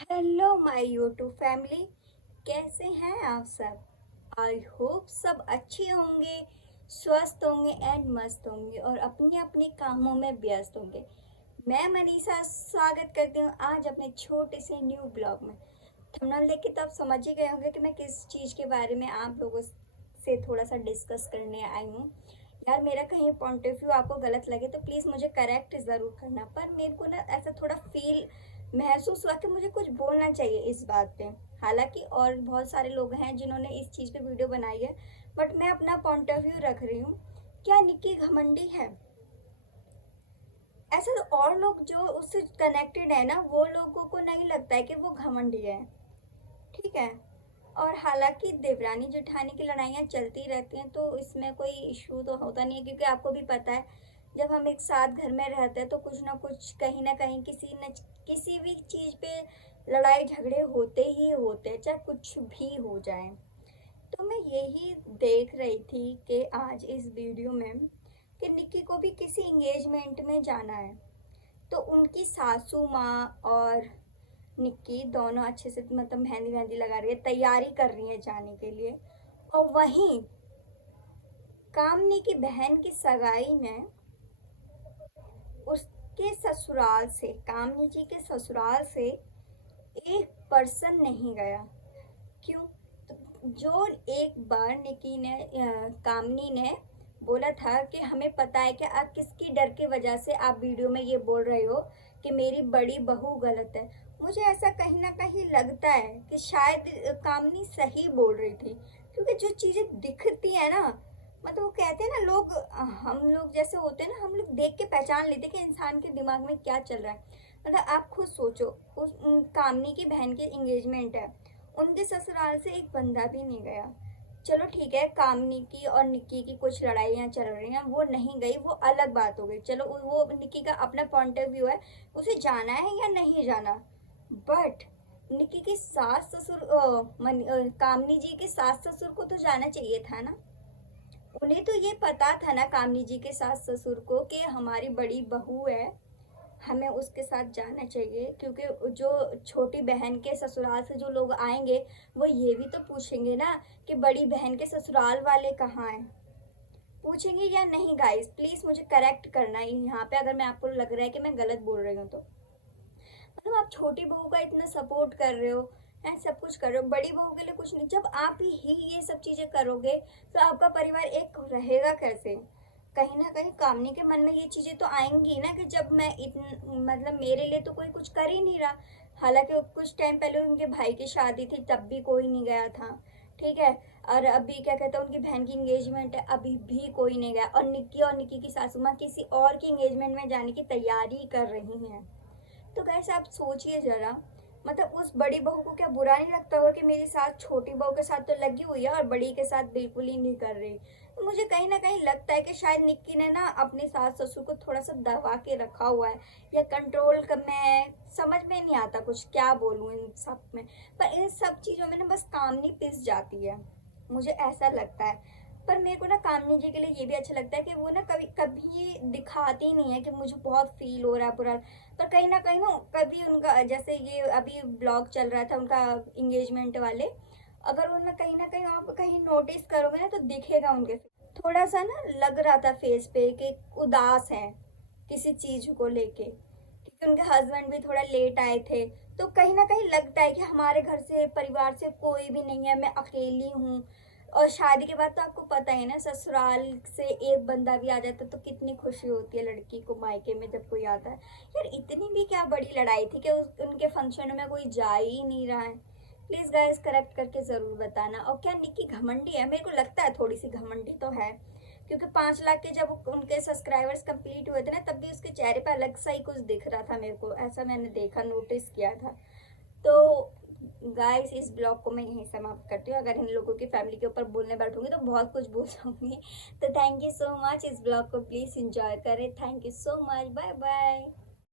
Hello my YouTube family. कैसे हैं आप सब। आई होप सब अच्छे होंगे, स्वस्थ होंगे एंड मस्त होंगे और अपने अपने कामों में व्यस्त होंगे। मैं मनीषा स्वागत करती हूँ आज अपने छोटे से न्यू ब्लॉग में। थंबनेल देख के तो आप समझ ही गए होंगे कि मैं किस चीज़ के बारे में आप लोगों से थोड़ा सा डिस्कस करने आई हूँ। यार मेरा कहीं पॉइंट ऑफ व्यू आपको गलत लगे तो प्लीज़ मुझे करेक्ट ज़रूर करना, पर मेरे को ना ऐसा थोड़ा फील महसूस हुआ कि मुझे कुछ बोलना चाहिए इस बात पे। हालांकि और बहुत सारे लोग हैं जिन्होंने इस चीज़ पे वीडियो बनाई है, बट मैं अपना पॉइंट ऑफ व्यू रख रही हूँ। क्या निक्की घमंडी है? ऐसा तो और लोग जो उससे कनेक्टेड है ना, वो लोगों को नहीं लगता है कि वो घमंडी है। ठीक है। और हालांकि देवरानी जेठानी की लड़ाइयाँ चलती रहती हैं तो इसमें कोई इशू तो होता नहीं है, क्योंकि आपको भी पता है जब हम एक साथ घर में रहते हैं तो कुछ ना कुछ कहीं ना कहीं किसी भी चीज़ पे लड़ाई झगड़े होते ही होते हैं, चाहे कुछ भी हो जाए। तो मैं यही देख रही थी कि आज इस वीडियो में कि निक्की को भी किसी एंगेजमेंट में जाना है, तो उनकी सासू माँ और निक्की दोनों अच्छे से मतलब मेहंदी वहंदी लगा रही है, तैयारी कर रही है जाने के लिए। और वहीं कामनी की बहन की सगाई में उसके ससुराल से, कामनी जी के ससुराल से एक पर्सन नहीं गया। क्यों? तो जो एक बार निक्की ने कामनी ने बोला था कि हमें पता है कि आप किसकी डर की वजह से आप वीडियो में ये बोल रहे हो कि मेरी बड़ी बहू गलत है। मुझे ऐसा कहीं ना कहीं लगता है कि शायद कामनी सही बोल रही थी, क्योंकि जो चीज़ें दिखती है ना, मतलब वो कहते हैं ना लोग, हम लोग जैसे होते हैं ना, हम लोग देख के पहचान लेते हैं कि इंसान के दिमाग में क्या चल रहा है। मतलब आप खुद सोचो, कामनी की बहन की एंगेजमेंट है, उनके ससुराल से एक बंदा भी नहीं गया। चलो ठीक है, कामनी की और निक्की की कुछ लड़ाइयाँ चल रही हैं, वो नहीं गई, वो अलग बात हो गई। चलो वो निक्की का अपना पॉइंट ऑफ व्यू है, उसे जाना है या नहीं जाना। बट निक्की की सास ससुर कामनी जी के सास ससुर को तो जाना चाहिए था ना। उन्हें तो ये पता था ना, कामनी जी के सास ससुर को, कि हमारी बड़ी बहू है, हमें उसके साथ जाना चाहिए। क्योंकि जो छोटी बहन के ससुराल से जो लोग आएंगे वो ये भी तो पूछेंगे ना कि बड़ी बहन के ससुराल वाले कहाँ हैं। पूछेंगे या नहीं? गाइस प्लीज मुझे करेक्ट करना है यहाँ पे, अगर मैं आपको लग रहा है कि मैं गलत बोल रही हूँ तो। मतलब आप छोटी बहू का इतना सपोर्ट कर रहे हो, है सब कुछ कर रहे हो, बड़ी बहू के लिए कुछ नहीं। जब आप ही ये सब चीजें करोगे तो आपका परिवार एक रहेगा कैसे? कहीं ना कहीं कामनी के मन में ये चीजें तो आएंगी ना कि जब मैं मतलब मेरे लिए तो कोई कुछ कर ही नहीं रहा। हालांकि कुछ टाइम पहले उनके भाई की शादी थी तब भी कोई नहीं गया था, ठीक है। और अभी क्या कहते हैं, उनकी बहन की एंगेजमेंट है, अभी भी कोई नहीं गया। और निक्की की सासू माँ किसी और की एंगेजमेंट में जाने की तैयारी कर रही हैं। तो कैसे आप सोचिए जरा, मतलब उस बड़ी बहू को क्या बुरा नहीं लगता होगा कि मेरी सास छोटी बहू के साथ तो लगी हुई है और बड़ी के साथ बिल्कुल ही नहीं कर रही। तो मुझे कहीं ना कहीं लगता है कि शायद निक्की ने ना अपने सास ससुर को थोड़ा सा दबा के रखा हुआ है या कंट्रोल कर। मैं समझ में नहीं आता कुछ क्या बोलूँ इन सब में, पर इन सब चीज़ों में ना बस कामनी पिस जाती है, मुझे ऐसा लगता है। पर मेरे को ना कामनी जी के लिए ये भी अच्छा लगता है कि वो ना कभी कभी दिखाती नहीं है कि मुझे बहुत फील हो रहा है बुरा। पर कहीं ना कहीं ना कभी उनका, जैसे ये अभी ब्लॉग चल रहा था उनका एंगेजमेंट वाले, अगर उनमें कहीं ना कहीं आप कहीं नोटिस करोगे ना तो दिखेगा उनके थोड़ा सा ना लग रहा था फेस पे कि उदास है किसी चीज को लेके, क्योंकि उनके हस्बैंड भी थोड़ा लेट आए थे। तो कहीं ना कहीं लगता है कि हमारे घर से परिवार से कोई भी नहीं है, मैं अकेली हूँ। और शादी के बाद तो आपको पता है ना, ससुराल से एक बंदा भी आ जाता तो कितनी खुशी होती है लड़की को मायके में जब कोई आता है। यार इतनी भी क्या बड़ी लड़ाई थी कि उनके फंक्शन में कोई जा ही नहीं रहा है? प्लीज गाइस करेक्ट करके जरूर बताना। और क्या निक्की घमंडी है? मेरे को लगता है थोड़ी सी घमंडी तो है, क्योंकि 5 लाख के जब उनके सब्सक्राइबर्स कंप्लीट हुए थे ना, तब भी उसके चेहरे पर अलग सा ही कुछ दिख रहा था, मेरे को ऐसा मैंने देखा, नोटिस किया था। तो गाइस इस ब्लॉग को मैं यहीं समाप्त करती हूँ। अगर इन लोगों की फैमिली के ऊपर बोलने बैठूंगी तो बहुत कुछ बोल जाऊंगी। तो थैंक यू सो मच, इस ब्लॉग को प्लीज इंजॉय करें। Thank you so much, bye bye.